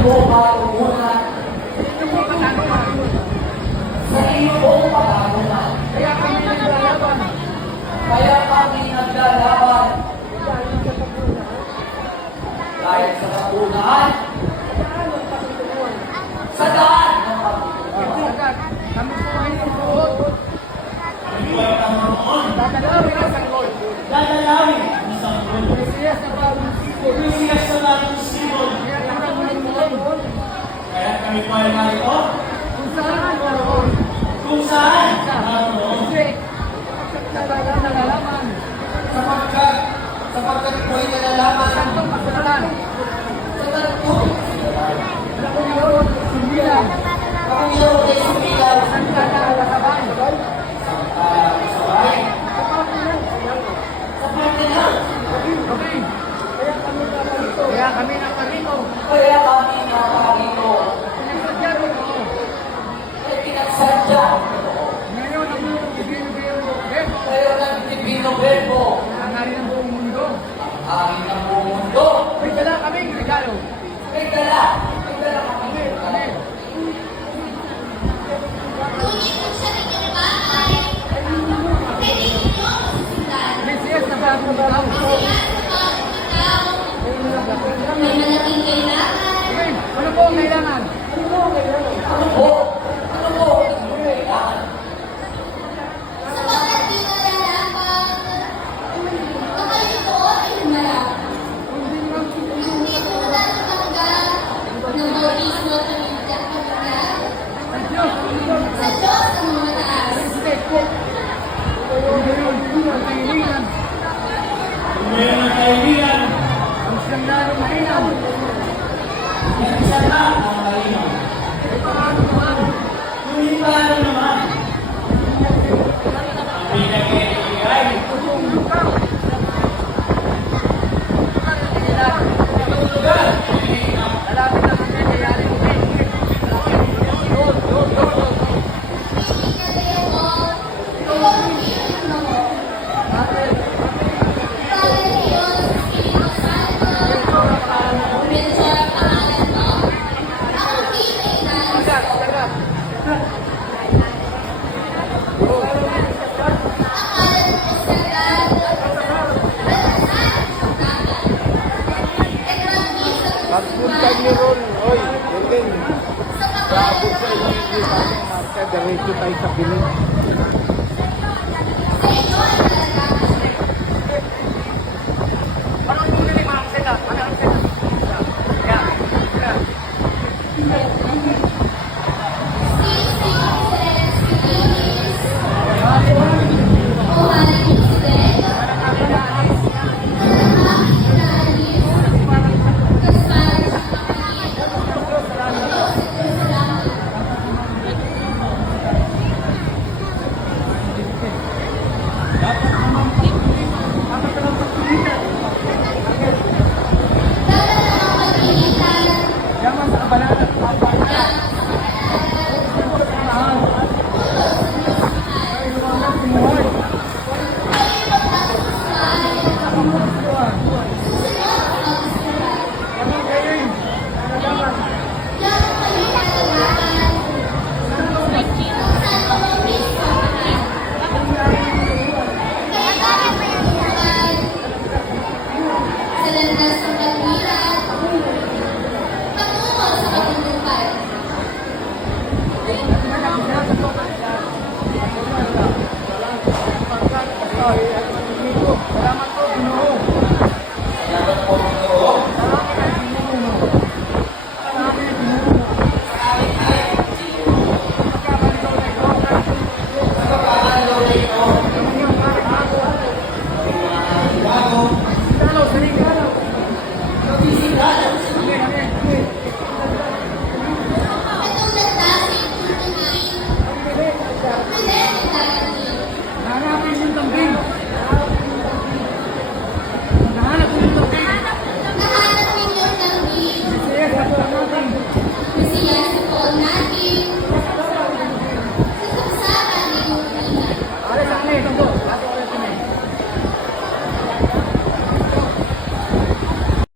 po patungunan. Sa inyo po patungunan. Kaya kami naglalaban. Kaya kami naglalaban. Dahil sa kapunan. Sa daan ng pagtutulungan. Kami po ay susuot. Dadalawin ang sanggol. Dadalawin ang sanggol. Mesiyas na bagong sipon. Mesiyas na bagong sipon. Kaya kami naroon. Kaya kami po ay naroon. Kung saan naroon. Kung saan naroon. Kasi talagang nalalaman. Sapagkat po ay nalalaman Saan itong kasalanan? sa tatlong Kung yun, sumbilan. kung yun ay sumilaw Saan ka nakakasabay? sabay Sa pamilya. sa Panginoon. Okay. Kaya kami naparito. Kaya kami naparito Pinagsadya rin ako. ay pinagsadya. Ngayon ang ibinibigay mo. Kayo ng Divino Verbo, Ang hari ng buong mundo. amin ang buong mundo. May dala kaming regalo. May dala kami. Kami. Ngunit kung sa tinirbahan, ay ninyo masusundan. Mesiyas na bagong tao. Kaya sa mga ikaw, may malaking kailangan. Okay. Ano po ang kailangan? Ano po? Ano po? Kailangan. Sapagkat di nalalaman, kakalito ay humarap. Hindi tulad ng hanggang ng boris na tumitak talaga. Ang Diyos. Sa Diyos ang mga taas. Respect po. Ngayon, ang kailangan. Ngayon ang kaibigan, Ang siyang lalo mainam. yan isa na ang malinaw. Ay paano naman? Ngunit paano naman? Ang pinag-ibigay, Kung lukaw. lugar, Lalapit na kami kayari mo. Hindi ka rin mo, ikaw ang hiling mo. Para Diyos, Espiritu Santo, Mentor ang pangalan mo. Ako pinailan. Akalan mo ay sagad. Balasan ang kagat. Ekrangis ang Pagpunta niyo ron, oy, Erwin, sa sabot pangalan sa ng inyo sa aming marka, diretso tayo sa piling. sa iyo ang nalalaman. Ano ang mga sila? Ano ang sila? Yeah.